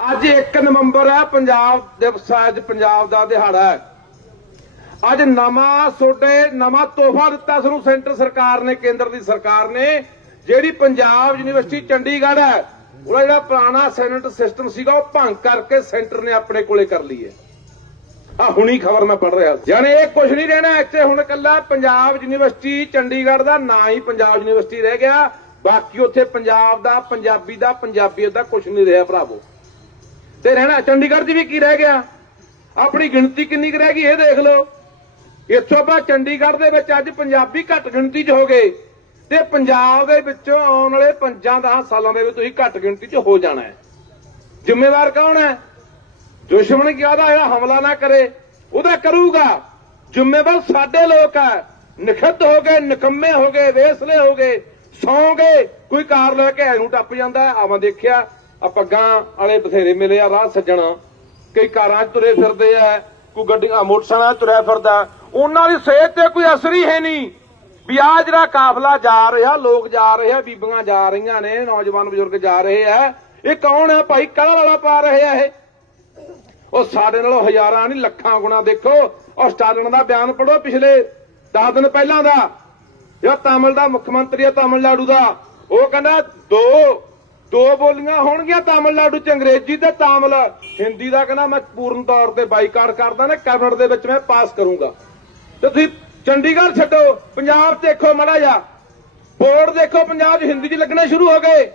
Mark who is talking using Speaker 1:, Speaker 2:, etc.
Speaker 1: ਅੱਜ 1 ਨਵੰਬਰ ਹੈ ਪੰਜਾਬ ਦਿਵਸ ਹੈ, ਅੱਜ ਪੰਜਾਬ ਦਾ ਦਿਹਾੜਾ ਹੈ। ਅੱਜ ਨਵਾਂ ਸੋਡੇ ਨਵਾਂ ਤੋਹਫਾ ਦਿੱਤਾ ਸਾਨੂੰ ਸੈਂਟਰ ਸਰਕਾਰ ਨੇ ਕੇਂਦਰ ਦੀ ਸਰਕਾਰ ਨੇ ਜਿਹੜੀ ਪੰਜਾਬ ਯੂਨੀਵਰਸਿਟੀ ਚੰਡੀਗੜ੍ਹ ਹੈ ਉਹਦਾ ਜਿਹੜਾ ਪੁਰਾਣਾ ਸੈਨੇਟ ਸਿਸਟਮ ਸੀਗਾ ਉਹ ਭੰਗ ਕਰਕੇ ਸੈਂਟਰ ਨੇ ਆਪਣੇ ਕੋਲੇ ਕਰ ਲਈ ਹੈ। ਆ ਹੁਣੀ ਖਬਰ ਮੈਂ ਪੜ ਰਿਹਾ। ਸੀ। ਯਾਨੀ ਇਹ ਕੁਝ ਨਹੀਂ ਰਹਿਣਾ ਇੱਥੇ ਹੁਣ ਕੱਲਾ ਪੰਜਾਬ ਯੂਨੀਵਰਸਿਟੀ ਚੰਡੀਗੜ੍ਹ ਦਾ ਨਾਂ ਹੀ ਪੰਜਾਬ ਯੂਨੀਵਰਸਿਟੀ ਰਹਿ ਗਿਆ ਬਾਕੀ ਉੱਥੇ ਪੰਜਾਬ ਦਾ ਪੰਜਾਬੀ ਦਾ ਪੰਜਾਬੀਅਤ ਦਾ ਕੁਝ ਨਹੀਂ ਰਿਹਾ ਭਰਾਵੋ। ਤੇ ਰਹਿਣਾ ਚੰਡੀਗੜ੍ਹ 'ਚ ਵੀ ਕੀ ਰਹਿ ਗਿਆ? ਆਪਣੀ ਗਿਣਤੀ ਕਿੰਨੀ ਕੁ ਰਹਿ ਗਈ ਇਹ ਦੇਖ ਲਓ। ਇੱਥੋਂ ਆਪਾਂ ਚੰਡੀਗੜ੍ਹ ਦੇ ਵਿੱਚ ਅੱਜ ਪੰਜਾਬੀ ਘੱਟ ਗਿਣਤੀ 'ਚ ਹੋ ਗਏ। ਤੇ ਪੰਜਾਬ ਦੇ ਵਿੱਚੋਂ ਆਉਣ ਵਾਲੇ 5-10 ਸਾਲਾਂ ਦੇ ਵਿੱਚ ਤੁਸੀਂ ਘੱਟ ਗਿਣਤੀ 'ਚ ਹੋ ਜਾਣਾ ਹੈ। ਜ਼ਿੰਮੇਵਾਰ ਕੌਣ ਹੈ? ਦੁਸ਼ਮਣ ਕਿਹਾ ਦਾ ਜਿਹੜਾ ਹਮਲਾ ਨਾ ਕਰੇ, ਉਹਦਾ ਕਰੂਗਾ। ਜ਼ਿੰਮੇਵਾਰ ਸਾਡੇ ਲੋਕ ਆ ਨਖੱਤ ਹੋ ਗਏ, ਨਕੰਮੇ ਹੋ ਗਏ, ਵੇਸਲੇ ਹੋ ਗਏ, ਸੌਂ ਗਏ। ਕੋਈ ਕਾਰ ਲੈ ਕੇ ਐਨੂੰ ਟੱਪ ਜਾਂਦਾ ਹੈ। ਆਵਾਂ ਦੇਖਿਆ। ਆ ਪੱਗਾਂ ਵਾਲੇ ਬਥੇਰੇ ਮਿਲੇ ਆ, ਰਾਹ ਸੱਜਣਾ। ਕਈ ਕਾਰਾਂ 'ਚ ਤੁਰੇ ਫਿਰਦੇ ਆ, ਕੋਈ ਗੱਡੀਆਂ, ਮੋਟਰਸਾਈਕਲਾਂ 'ਚ ਤੁਰਿਆ ਫਿਰਦਾ। ਉਹਨਾਂ ਦੀ ਸਿਹਤ ਤੇ ਕੋਈ ਅਸਰ ਹੀ ਹੈ ਨਹੀਂ। ਵੀ ਆ ਜਿਹੜਾ ਕਾਫਲਾ ਜਾ ਰਿਹਾ, ਲੋਕ ਜਾ ਰਹੇ ਆ, ਬੀਬੀਆਂ ਜਾ ਰਹੀਆਂ ਨੇ, ਨੌਜਵਾਨ ਬਜ਼ੁਰਗ ਜਾ ਰਹੇ ਆ। ਇਹ ਕੌਣ ਆ ਭਾਈ? ਕਾਹਦਾ ਵਾਲਾ ਪਾ ਰਹੇ ਆ ਇਹ? ਉਹ ਸਾਡੇ ਨਾਲੋਂ ਹਜ਼ਾਰਾਂ ਨਹੀਂ, ਲੱਖਾਂ ਗੁਣਾ ਦੇਖੋ। ਔਰ ਸਟਾਲਿਨ ਦਾ ਬਿਆਨ ਪੜੋ ਪਿਛਲੇ 10 ਦਿਨ ਪਹਿਲਾਂ ਦਾ। ਜਿਹੜਾ ਤਾਮਿਲ ਦਾ ਮੁੱਖ ਮੰਤਰੀ ਹੈ ਤਾਮਿਲਨਾਡੂ ਦਾ, ਉਹ ਕਹਿੰਦਾ, ਦੋ ਦੋ ਬੋਲੀਆਂ ਹੋਣਗੀਆਂ ਤਾਮਿਲਨਾਡੂ ਚ, ਅੰਗਰੇਜ਼ੀ ਤੇ ਤਾਮਿਲ। ਹਿੰਦੀ ਦਾ ਕਹਿੰਦਾ ਮੈਂ ਪੂਰਨ ਤੌਰ ਤੇ ਬਾਈਕਾਟ ਕਰਦਾ ਨਾ, ਕੈਬਨਿਟ ਦੇ ਵਿੱਚ ਮੈਂ ਪਾਸ ਕਰੂੰਗਾ। ਤੇ ਤੁਸੀਂ ਚੰਡੀਗੜ੍ਹ ਛੱਡੋ, ਪੰਜਾਬ ਦੇਖੋ ਮੜਾ ਜਾ ਬੋਰਡ ਦੇਖੋ, ਪੰਜਾਬ 'ਚ ਹਿੰਦੀ 'ਚ ਲੱਗਣੇ ਸ਼ੁਰੂ ਹੋ ਗਏ।